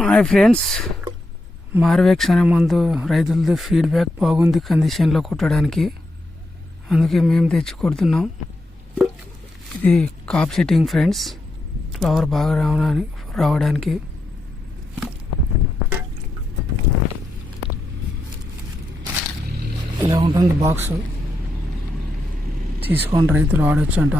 Hi friends మార్వేక్స్ అనే ముందు రైతులది feedback బాగుంది కండిషన్లో కొట్టడానికి. అందుకే మేము తెచ్చి కొడుతున్నాం. ఇది కాప్ సెట్టింగ్ ఫ్రెండ్స్ ఫ్లవర్ బాగా రావడానికి రావడానికి. ఇలా ఉంటుంది బాక్స్ తీసుకొని రైతులు ఆడొచ్చు అంట